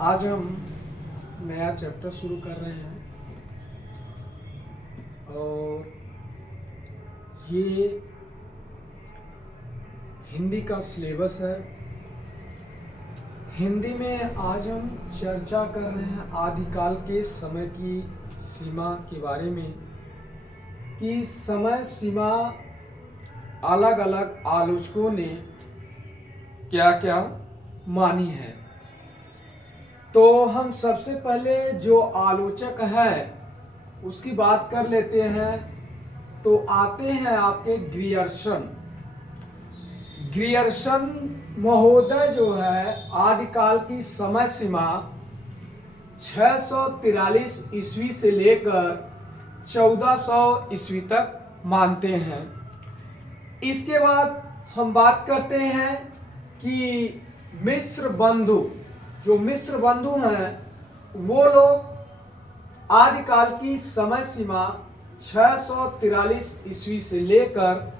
आज हम नया चैप्टर शुरू कर रहे हैं और ये हिंदी का सिलेबस है। हिंदी में आज हम चर्चा कर रहे हैं आदिकाल के समय की सीमा के बारे में कि समय सीमा अलग अलग आलोचकों ने क्या क्या मानी है। तो हम सबसे पहले जो आलोचक है उसकी बात कर लेते हैं। तो आते हैं आपके ग्रियर्सन महोदय जो है आदिकाल की समय सीमा 643 ईस्वी से लेकर 1400 ईस्वी तक मानते हैं। इसके बाद हम बात करते हैं कि मिस्र बंधु हैं वो लोग आदिकाल की समय सीमा 643 ईस्वी से लेकर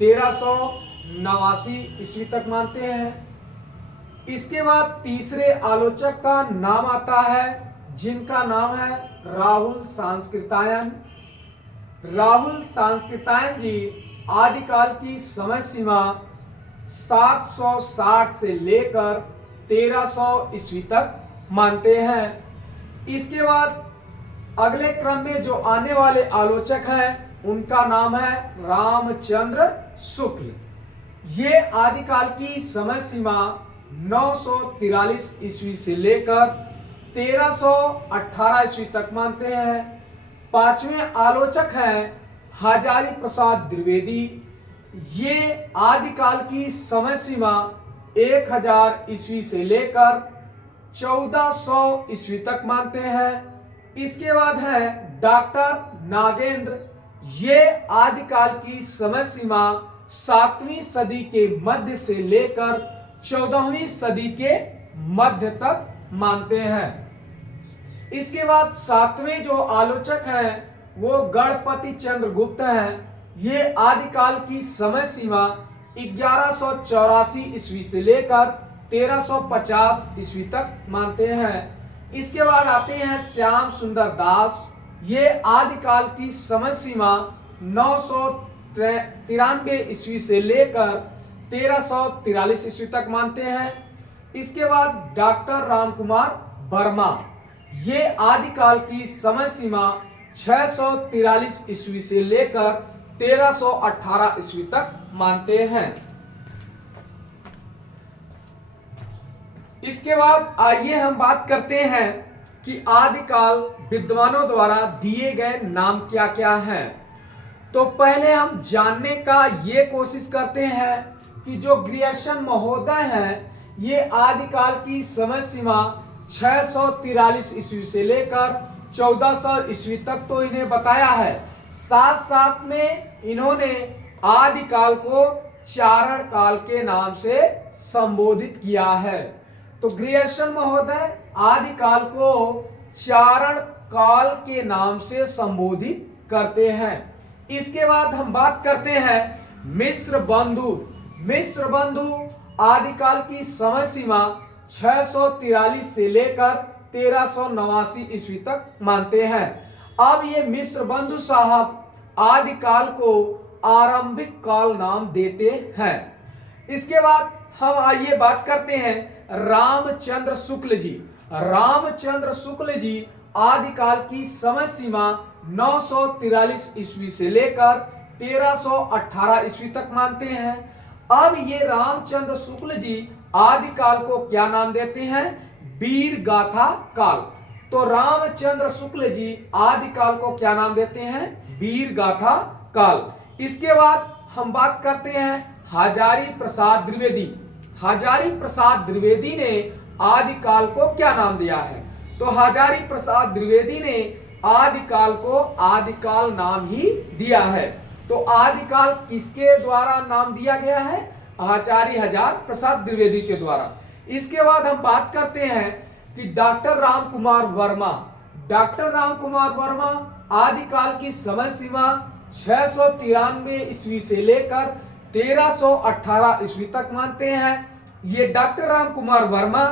1389 ईस्वी तक मानते हैं। इसके बाद तीसरे आलोचक का नाम आता है जिनका नाम है राहुल सांस्कृतायन जी आदिकाल की समय सीमा 760 से लेकर 1300 ईस्वी तक मानते हैं। इसके बाद अगले क्रम में जो आने वाले आलोचक हैं उनका नाम है रामचंद्र शुक्ल। ये आदिकाल की समय सीमा 943 ईस्वी से लेकर 1318 ईस्वी तक मानते हैं। पांचवें आलोचक हैं हजारी प्रसाद द्विवेदी। ये आदिकाल की समय सीमा 1000 ईस्वी से लेकर 1400 ईस्वी तक मानते हैं। इसके बाद है डॉक्टर नागेंद्र। ये आदिकाल की समय सीमा 7वीं सदी के मध्य से लेकर 14वीं सदी के मध्य तक मानते हैं। इसके बाद सातवें जो आलोचक हैं वो गणपति चंद्रगुप्त हैं। ये आदिकाल की समय सीमा 1184 ईस्वी से लेकर 1350 ईस्वी तक मानते हैं। इसके बाद आते हैं श्याम सुंदर दास। ये आदिकाल की समय सीमा 993 ईस्वी से लेकर 1343 ईस्वी तक मानते हैं। इसके बाद डॉक्टर रामकुमार वर्मा। ये आदिकाल की समय सीमा 643 ईस्वी से लेकर 1318 ईस्वी तक मानते हैं। इसके बाद आइए हम बात करते हैं कि आदिकाल विद्वानों द्वारा दिए गए नाम क्या क्या हैं। तो पहले हम जानने का ये कोशिश करते हैं कि जो ग्रियर्सन महोदय हैं ये आदिकाल की समय सीमा 643 ईस्वी से लेकर 1400 ईस्वी तक तो इन्हें बताया है। साथ साथ में इन्होंने आदिकाल को चारण काल के नाम से संबोधित किया है। तो ग्रियर्सन महोदय आदिकाल को चारण काल के नाम से संबोधित करते हैं। इसके बाद हम बात करते हैं मिस्र बंधु आदिकाल की समय सीमा 643 से लेकर 1389 ईस्वी तक मानते हैं। अब ये मिस्र बंधु साहब आदिकाल को आरंभिक काल नाम देते हैं। इसके बाद हम आइए बात करते हैं रामचंद्र शुक्ल जी आदिकाल की समय सीमा 943 ईस्वी से लेकर 1318 ईस्वी तक मानते हैं। अब ये रामचंद्र शुक्ल जी आदिकाल को क्या नाम देते हैं? वीर गाथा काल। तो रामचंद्र शुक्ल जी आदिकाल को क्या नाम देते हैं? वीर गाथा काल। इसके बाद हम बात करते हैं हजारी प्रसाद द्विवेदी ने आदिकाल को क्या नाम दिया है? तो हजारी प्रसाद द्विवेदी ने आदिकाल को आदिकाल नाम ही दिया है। तो आदिकाल किसके द्वारा नाम दिया गया है? आचार्य हजार प्रसाद द्विवेदी के द्वारा। इसके बाद हम बात करते हैं कि डॉक्टर रामकुमार वर्मा आदिकाल की समय सीमा 693 ईस्वी से लेकर 1318 ईस्वी तक मानते हैं। ये डॉक्टर रामकुमार वर्मा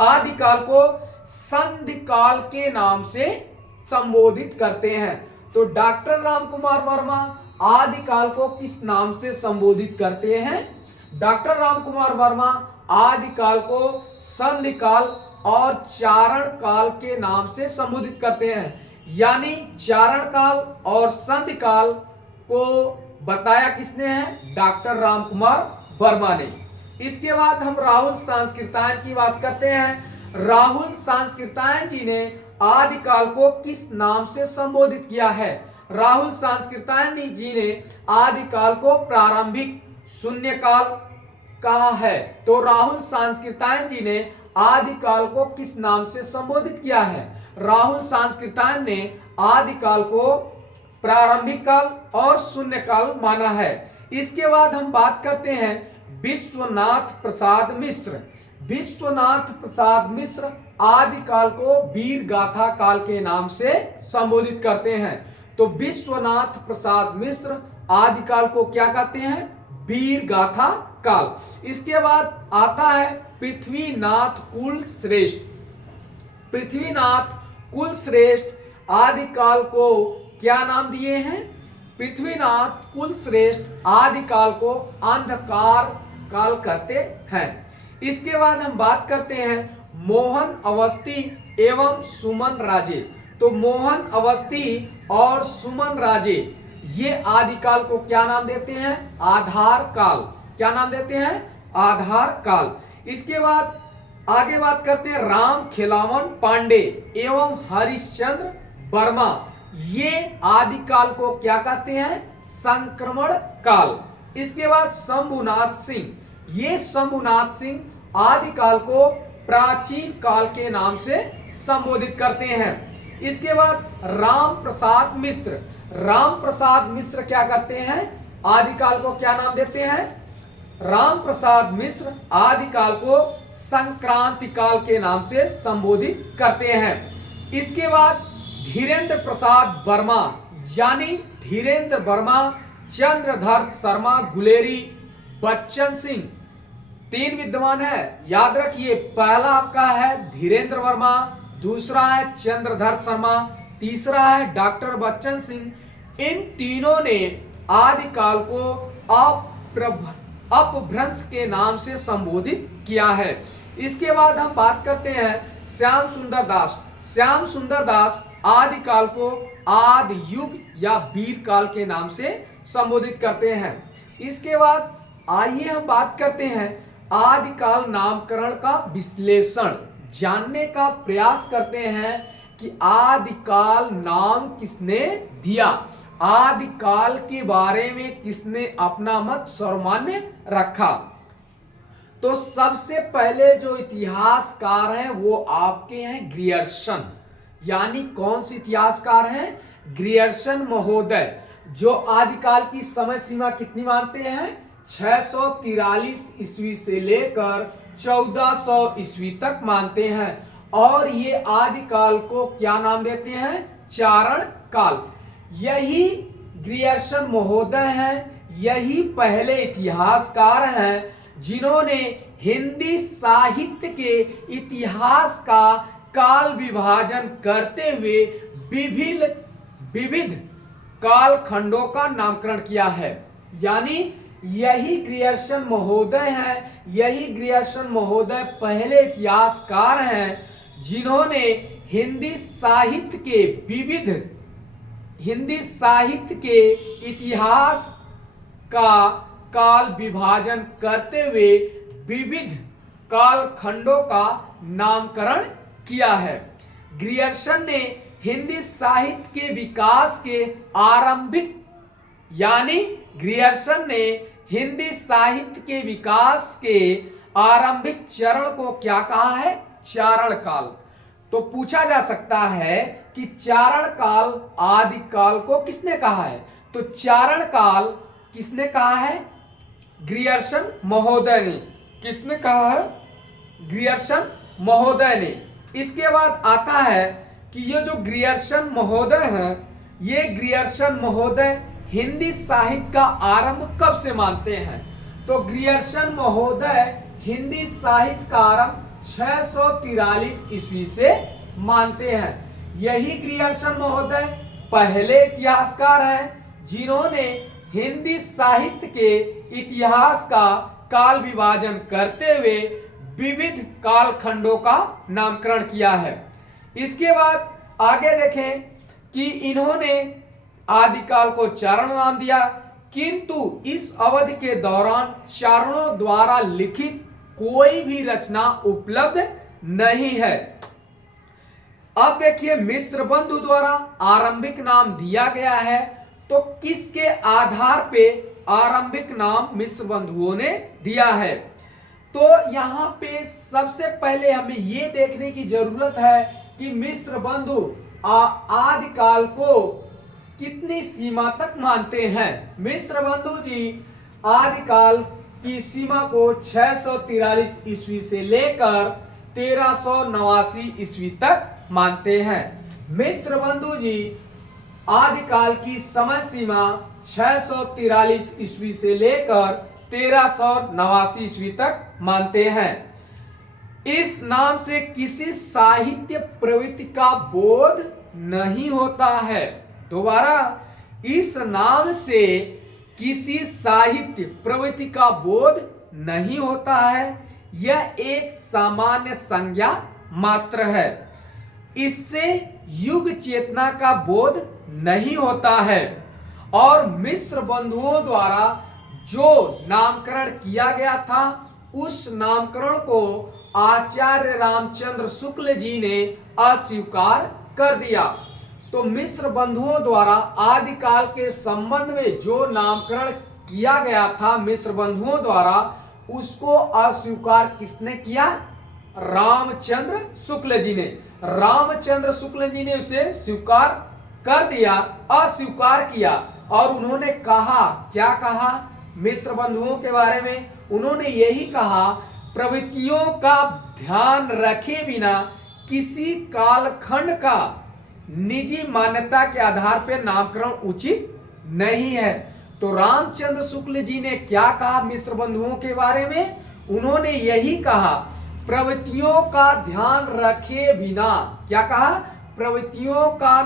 आदिकाल को संधि काल के नाम से संबोधित करते हैं। तो डॉक्टर राम कुमार वर्मा आदिकाल को किस नाम से संबोधित करते हैं? डॉक्टर राम कुमार वर्मा आदिकाल को संधि काल और चारण काल के नाम से संबोधित करते हैं। यानी चारण काल और संधि काल को बताया किसने है? डॉक्टर राम कुमार वर्मा ने। इसके बाद हम राहुल सांस्कृत्यायन की बात करते हैं। राहुल सांस्कृत्यायन जी ने आदिकाल को किस नाम से संबोधित किया है? राहुल सांस्कृत्यायन जी ने आदिकाल को प्रारंभिक शून्यकाल कहा है। तो राहुल सांस्कृत्यायन जी ने आदिकाल को किस नाम से संबोधित किया है? राहुल सांस्कृत्यायन ने आदिकाल को प्रारंभिक काल और शून्यकाल माना है। इसके बाद हम बात करते हैं विश्वनाथ प्रसाद मिश्र। विश्वनाथ प्रसाद मिश्र आदिकाल को वीर गाथा काल के नाम से संबोधित करते हैं। तो विश्वनाथ प्रसाद मिश्र आदिकाल को क्या कहते हैं? वीर गाथा काल। इसके बाद आता है पृथ्वीनाथ कुलश्रेष्ठ। पृथ्वीनाथ कुलश्रेष्ठ आदिकाल को क्या नाम दिए हैं? पृथ्वीनाथ कुलश्रेष्ठ आदिकाल को अंधकार काल कहते हैं। इसके बाद हम बात करते हैं मोहन अवस्थी एवं सुमन राजे। तो मोहन अवस्थी और सुमन राजे ये आदिकाल को क्या नाम देते हैं? आधार काल। क्या नाम देते हैं? आधार काल। इसके बाद आगे बात करते हैं राम खिलावन पांडे एवं हरिश्चंद्र वर्मा। ये आदिकाल को क्या कहते हैं? संक्रमण काल। इसके बाद शंभुनाथ सिंह। ये शंभुनाथ सिंह आदिकाल को प्राचीन काल के नाम से संबोधित करते हैं। इसके बाद राम प्रसाद मिश्र। राम प्रसाद मिश्र क्या करते हैं? आदिकाल को क्या नाम देते हैं? राम प्रसाद मिश्र आदिकाल को संक्रांति काल के नाम से संबोधित करते हैं। इसके बाद धीरेन्द्र प्रसाद वर्मा यानी धीरेन्द्र वर्मा, चंद्रधर शर्मा गुलेरी, बच्चन सिंह, तीन विद्वान है। याद रखिए, पहला आपका है धीरेन्द्र वर्मा, दूसरा है चंद्रधर शर्मा, तीसरा है डॉक्टर बच्चन सिंह। इन तीनों ने आदिकाल को अपभ्रंश के नाम से संबोधित किया है। इसके बाद हम बात करते हैं श्याम सुंदर दास। श्याम सुंदर दास आदिकाल को आदि युग या वीर काल के नाम से संबोधित करते हैं। इसके बाद आइए हम बात करते हैं आदिकाल नामकरण का विश्लेषण, जानने का प्रयास करते हैं कि आदिकाल नाम किसने दिया, आदिकाल के बारे में किसने अपना मत सर्वमान्य रखा। तो सबसे पहले जो इतिहासकार हैं वो आपके हैं ग्रियर्सन। यानी कौन से इतिहासकार हैं? ग्रियर्सन महोदय, जो आदिकाल की समय सीमा कितनी मानते हैं? 643 ईस्वी से लेकर 1400 ईस्वी तक मानते हैं। और ये आदिकाल को क्या नाम देते हैं? चारण काल। यही ग्रियर्सन महोदय हैं, यही पहले इतिहासकार हैं जिन्होंने हिंदी साहित्य के इतिहास का काल विभाजन करते हुए विविध काल खंडों का नामकरण किया है। यानी यही ग्रियर्सन महोदय हैं, यही ग्रियर्सन महोदय पहले इतिहासकार हैं जिन्होंने हिंदी साहित्य के इतिहास का काल विभाजन करते हुए विविध काल खंडों का नामकरण किया है। ग्रियर्सन ने हिंदी साहित्य के विकास के आरंभिक यानी ग्रियर्सन ने हिंदी साहित्य के विकास के आरंभिक चरण को क्या कहा है? चारण काल। तो पूछा जा सकता है कि चारण काल आदिकाल को किसने कहा है? तो चारण काल किसने कहा है? ग्रियर्सन महोदय ने। किसने कहा है? ग्रियर्सन महोदय ने। इसके बाद आता है कि ये जो ग्रियर्सन महोदय हैं, ये ग्रियर्सन महोदय हिंदी साहित्य का आरंभ कब से मानते हैं? तो ग्रियर्सन महोदय हिंदी साहित्य का आरंभ 643 ईस्वी से मानते हैं। यही ग्रियर्सन महोदय पहले इतिहासकार हैं जिन्होंने हिंदी साहित्य के इतिहास का काल विभाजन करते हुए विविध कालखंडों का नामकरण किया है। इसके बाद आगे देखें कि इन्होंने आदिकाल को चारण नाम दिया, किंतु इस अवधि के दौरान चारणों द्वारा लिखित कोई भी रचना उपलब्ध नहीं है। अब देखिए मिस्र बंधु द्वारा आरंभिक नाम दिया गया है, तो किसके आधार पे आरंभिक नाम मिस्र बंधुओं ने दिया है? तो यहां पे सबसे पहले हमें यह देखने की जरूरत है कि मिस्र बंधु आदिकाल को कितनी सीमा तक मानते हैं। मिस्र बंधु जी आदिकाल की सीमा को 643 ईस्वी से लेकर 1389 ईस्वी तक मानते हैं। मिस्र बंधु जी आदिकाल की समय सीमा 643 ईस्वी से लेकर 1389 ईस्वी तक मानते हैं। इस नाम से किसी साहित्य प्रवृत्ति का बोध नहीं होता है। दोबारा, इस नाम से किसी साहित्य प्रवृत्ति का बोध नहीं होता है, यह एक सामान्य संज्ञा मात्र है। इससे युग चेतना का बोध नहीं होता है। और मिस्र बंधुओं द्वारा जो नामकरण किया गया था, उस नामकरण को आचार्य रामचंद्र शुक्ल जी ने अस्वीकार कर दिया। तो मिस्र बंधुओं द्वारा आदिकाल के संबंध में जो नामकरण किया गया था मिस्र बंधुओं द्वारा, उसको अस्वीकार किसने किया? रामचंद्र शुक्ल जी ने। रामचंद्र शुक्ल जी ने उसे स्वीकार कर दिया, अस्वीकार किया। और उन्होंने कहा, क्या कहा मिस्र बंधुओं के बारे में? उन्होंने यही कहा, प्रवृत्तियों का ध्यान रखे बिना किसी कालखंड का निजी मान्यता के आधार पर नामकरण उचित नहीं है। तो रामचंद्र शुक्ल जी ने क्या कहा मिस्र बंधुओं के बारे में? उन्होंने यही कहा, प्रवृत्तियों का ध्यान रखे बिना, क्या कहा? प्रवृत्तियों का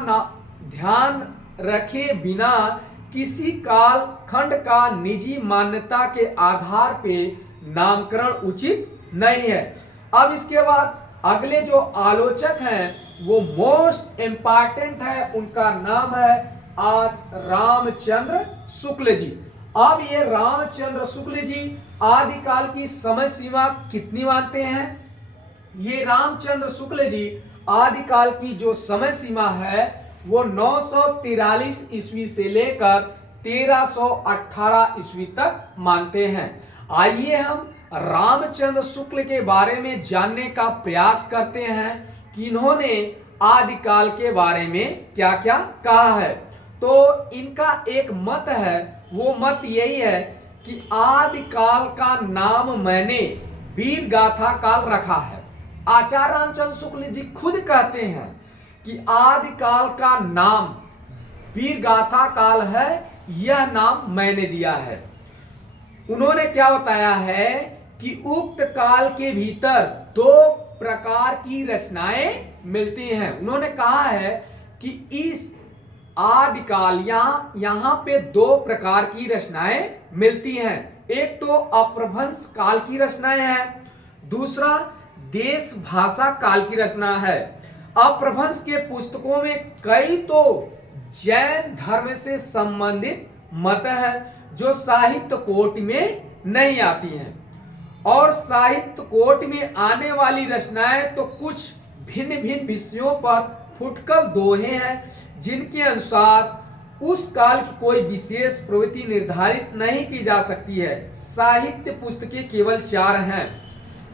ध्यान रखे बिना किसी काल खंड का निजी मान्यता के आधार पे नामकरण उचित नहीं है। अब इसके बाद अगले जो आलोचक हैं वो मोस्ट इंपॉर्टेंट है, उनका नाम है रामचंद्र शुक्ल जी। अब ये रामचंद्र शुक्ल जी आदिकाल की समय सीमा कितनी मानते हैं? ये रामचंद्र शुक्ल जी आदिकाल की जो समय सीमा है वो 943 ईस्वी से लेकर 1318 ईस्वी तक मानते हैं। आइए हम रामचंद्र शुक्ल के बारे में जानने का प्रयास करते हैं कि इन्होंने आदिकाल के बारे में क्या क्या कहा है। तो इनका एक मत है, वो मत यही है कि आदिकाल का नाम मैंने वीर गाथा काल रखा है। आचार्य रामचंद्र शुक्ल जी खुद कहते हैं कि आदिकाल का नाम वीर गाथा काल है, यह नाम मैंने दिया है। उन्होंने क्या बताया है कि उक्त काल के भीतर दो प्रकार की रचनाएं मिलती हैं। उन्होंने कहा है कि इस आदिकाल यहाँ पे दो प्रकार की रचनाएं मिलती हैं। एक तो अपभ्रंश काल की रचनाएं हैं, दूसरा देश भाषा काल की रचना है। अपभ्रंश के पुस्तकों में कई तो जैन धर्म से संबंधित मत है जो साहित्य कोटि में नहीं आती हैं, और साहित्य कोटि में आने वाली रचनाएं तो कुछ भिन्न भिन्न विषयों पर फुटकल दोहे हैं, जिनके अनुसार उस काल की कोई विशेष प्रवृत्ति निर्धारित नहीं की जा सकती है। साहित्य पुस्तकें केवल 4 हैं।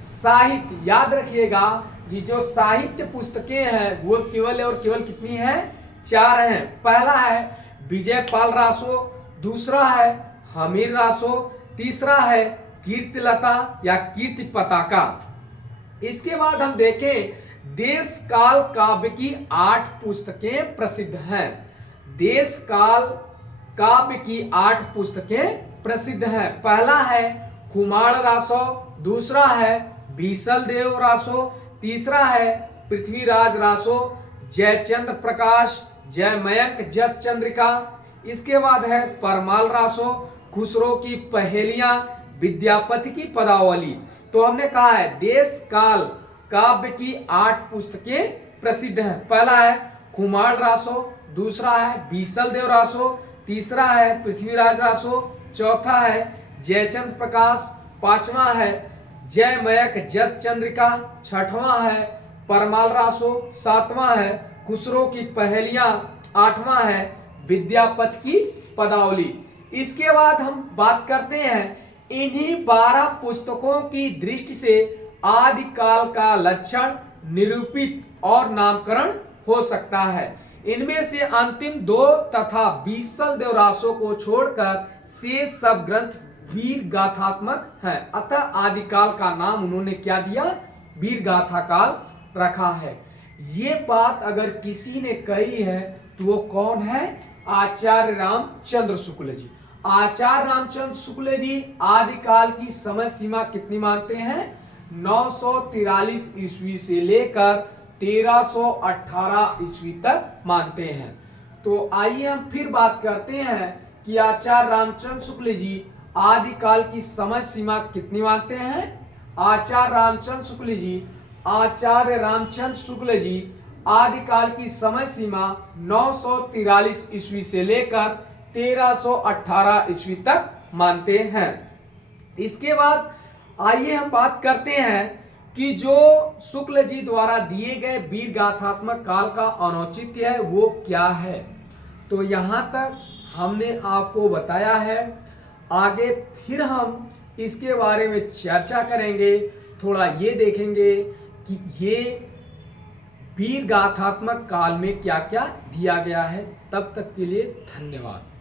साहित्य याद रखिएगा, ये जो साहित्य पुस्तकें हैं वो केवल और केवल कितनी हैं? 4 हैं। पहला है विजयपाल रासो, दूसरा है हमीर रासो, तीसरा है कीर्तिलता या कीर्ति पताका। इसके बाद हम देखें देश काल काव्य की 8 पुस्तकें प्रसिद्ध हैं। देश काल काव्य की 8 पुस्तकें प्रसिद्ध हैं। पहला है कुमार रासो, दूसरा है बीसल देव रासो, तीसरा है पृथ्वीराज रासो, जयचंद्र प्रकाश, जयमयंक जस चंद्रिका। इसके बाद है परमाल रासो, खुसरो की पहेलियां, विद्यापति की पदावली। तो हमने कहा है देश काल काव्य की 8 पुस्तकें प्रसिद्ध हैं। पहला है खुमाल रासो, दूसरा है बीसल देव रासो, तीसरा है पृथ्वीराज रासो, चौथा है जयचंद्र प्रकाश, पांचवा है जयमयक जस चंद्रिका, छठवां है परमाल रासो, सातवां है खुसरो की पहेलियां, आठवां है विद्यापति की पदावली। इसके बाद हम बात करते हैं इन्हीं 12 पुस्तकों की दृष्टि से आदिकाल का लक्षण, निरूपित और नामकरण हो सकता है। इनमें से अंतिम 2 तथा बीसल देव रासो को छोड़कर शेष सब ग्रंथ वीर गाथात्मक हैं। अतः आदिकाल का नाम उन्होंने क्या दिया? वीर गाथा काल रखा है। ये बात अगर किसी ने कही है तो वो कौन है? आचार्य रामचंद्र शुक्ल जी। आचार्य रामचंद्र शुक्ल जी आदिकाल की समय सीमा कितनी मानते हैं? 943 ईस्वी से लेकर 1318 ईस्वी तक मानते हैं। तो आइए हम फिर बात करते हैं कि आचार्य रामचंद्र शुक्ल जी आदिकाल की समय सीमा कितनी मानते हैं? आचार्य रामचंद्र शुक्ल जी आदिकाल की समय सीमा 943 ईस्वी से लेकर 1318 ईस्वी तक मानते हैं। इसके बाद आइए हम बात करते हैं कि जो शुक्ल जी द्वारा दिए गए वीर गाथात्मक काल का औचित्य है वो क्या है। तो यहाँ तक हमने आपको बताया है। आगे फिर हम इसके बारे में चर्चा करेंगे, थोड़ा ये देखेंगे कि ये वीर गाथात्मक काल में क्या क्या दिया गया है। तब तक के लिए धन्यवाद।